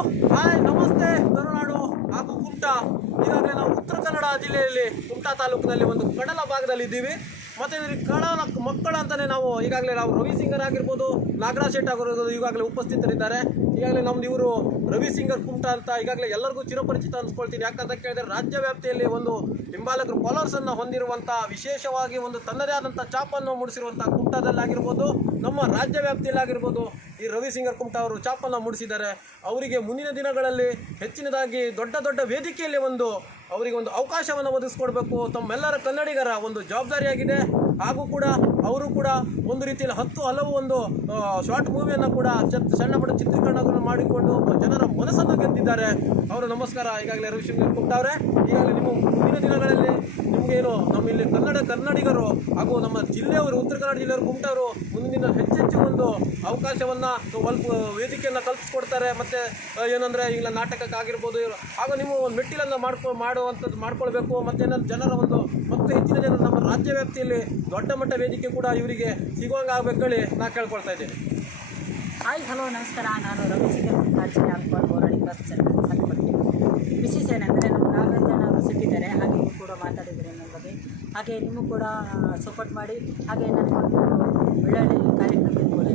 Hi ನಮಸ್ತೆ ಕರುನಾಡು ಹಾಗೂ ಕುಮಟಾ. ಈಗಾಗಲೇ ನಾವು ಉತ್ತರ ಕನ್ನಡ ಜಿಲ್ಲೆಯಲ್ಲಿ ಕುಮಟಾ ತಾಲೂಕಿನಲ್ಲಿ ಒಂದು ಕಡಲ ಭಾಗದಲ್ಲಿ ಇದ್ದೀವಿ. ಮತ್ತು ಕಡಲ ಮಕ್ಕಳು ಅಂತಲೇ ನಾವು ಈಗಾಗಲೇ ರವಿ ಸಿಂಗರ್ ಆಗಿರ್ಬೋದು, ನಾಗರಾಜ್ ಶೆಟ್ ಆಗಿರ್ಬೋದು ಈಗಾಗಲೇ ಉಪಸ್ಥಿತರಿದ್ದಾರೆ. ಈಗಾಗಲೇ ನಮ್ದು ಇವರು ರವಿ ಸಿಂಗರ್ ಕುಮಟಾ ಅಂತ ಈಗಾಗಲೇ ಎಲ್ಲರಿಗೂ ಚಿರಪರಿಚಿತ ಅನ್ಸ್ಕೊಳ್ತೀನಿ. ಯಾಕಂತ ಕೇಳಿದರೆ ರಾಜ್ಯ ವ್ಯಾಪ್ತಿಯಲ್ಲಿ ಒಂದು ಹಿಂಬಾಲಕರು ಫಾಲೋವರ್ಸನ್ನು ಹೊಂದಿರುವಂಥ, ವಿಶೇಷವಾಗಿ ಒಂದು ತನ್ನದೇ ಆದಂಥ ಚಾಪನ್ನು ಮೂಡಿಸಿರುವಂಥ ಕುಮಟಾದಲ್ಲಾಗಿರ್ಬೋದು, ನಮ್ಮ ರಾಜ್ಯ ವ್ಯಾಪ್ತಿಯಲ್ಲಾಗಿರ್ಬೋದು ಈ ರವಿ ಸಿಂಗರ್ ಕುಮಟಾ ಅವರು ಚಾಪನ್ನು ಮೂಡಿಸಿದ್ದಾರೆ. ಅವರಿಗೆ ಮುಂದಿನ ದಿನಗಳಲ್ಲಿ ಹೆಚ್ಚಿನದಾಗಿ ದೊಡ್ಡ ದೊಡ್ಡ ವೇದಿಕೆಯಲ್ಲಿ ಅವರಿಗೆ ಒಂದು ಅವಕಾಶವನ್ನು ಒದಗಿಸ್ಕೊಡ್ಬೇಕು ತಮ್ಮೆಲ್ಲರ ಕನ್ನಡಿಗರ ಒಂದು ಜವಾಬ್ದಾರಿಯಾಗಿದೆ. ಹಾಗೂ ಕೂಡ ಅವರು ಕೂಡ ಒಂದು ರೀತಿಯಲ್ಲಿ ಹಲವು ಒಂದು ಶಾರ್ಟ್ ಮೂವಿಯನ್ನು ಕೂಡ ಸಣ್ಣ ಪುಟ್ಟ ಚಿತ್ರೀಕರಣಗಳನ್ನು ಮಾಡಿಕೊಂಡು ಜನರ ಮನಸ್ಸನ್ನು ಗೆದ್ದಿದ್ದಾರೆ. ಅವರು ನಮಸ್ಕಾರ. ಈಗಾಗಲೇ ರವಿ ಸಿಂಗರ್ ಕುಮಟಾ ಅವರೇ, ಈಗಾಗಲೇ ನಿಮ್ಮ ಮುಂದಿನ ದಿನಗಳಲ್ಲಿ ನಿಮಗೇನು ನಮ್ಮಲ್ಲಿ ಕನ್ನಡಿಗರು ಹಾಗೂ ನಮ್ಮ ಜಿಲ್ಲೆಯವರು, ಉತ್ತರ ಕನ್ನಡ ಜಿಲ್ಲೆಯವರು, ಕುಮಟವರು ಮುಂದಿನ ದಿನ ಹೆಚ್ಚೆಚ್ಚು ಒಂದು ಅವಕಾಶವನ್ನು ವೇದಿಕೆಯನ್ನು ಕಲ್ಪಿಸ್ಕೊಡ್ತಾರೆ. ಮತ್ತು ಏನಂದರೆ ಈಗ ನಾಟಕಕ್ಕಾಗಿರ್ಬೋದು, ಹಾಗೂ ನೀವು ಒಂದು ಮೆಟ್ಟಿಲನ್ನು ಮಾಡ್ಕೊಳ್ಬೇಕು. ಮತ್ತು ಏನಂದ್ರೆ ಜನರ ಮತ್ತು ಹೆಚ್ಚಿನ ಜನರು ನಮ್ಮ ರಾಜ್ಯ ವ್ಯಾಪ್ತಿಯಲ್ಲಿ ದೊಡ್ಡ ಮಟ್ಟ ವೇದಿಕೆ ಕೂಡ ಇವರಿಗೆ ಸಿಗುವಂಗೆ ಆಗಬೇಕೇಳಿ ನಾನು ಕೇಳ್ಕೊಳ್ತಾ ಇದ್ದೇನೆ. ಹಾಯ್ ಹಲೋ ನಮಸ್ಕಾರ. ನಾನು ರವಿ ಸಿಂಗರ್ ಕುಮಟಾ ಜಿಲ್ಲೆ ಅಲ್ಪಾಲ್ ಹೋರಾಡಿ ಬಸ್ ಸಂಪರ್ಕ. ವಿಶೇಷ ಏನಂದರೆ ನಮ್ಮ ನಾಲ್ಕು ಜನ ಅವರು ಸಿಕ್ಕಿದ್ದಾರೆ. ಹಾಗೆ ನೀವು ಕೂಡ ಮಾತಾಡಿದ್ದೀರಿ ನನ್ನ ಬಗ್ಗೆ. ಹಾಗೆ ನಿಮಗೂ ಕೂಡ ಸಪೋರ್ಟ್ ಮಾಡಿ. ಹಾಗೆ ನನಗೆ ಒಳ್ಳೊಳ್ಳೆ ಕಾರ್ಯಕ್ರಮ ಕೂಡ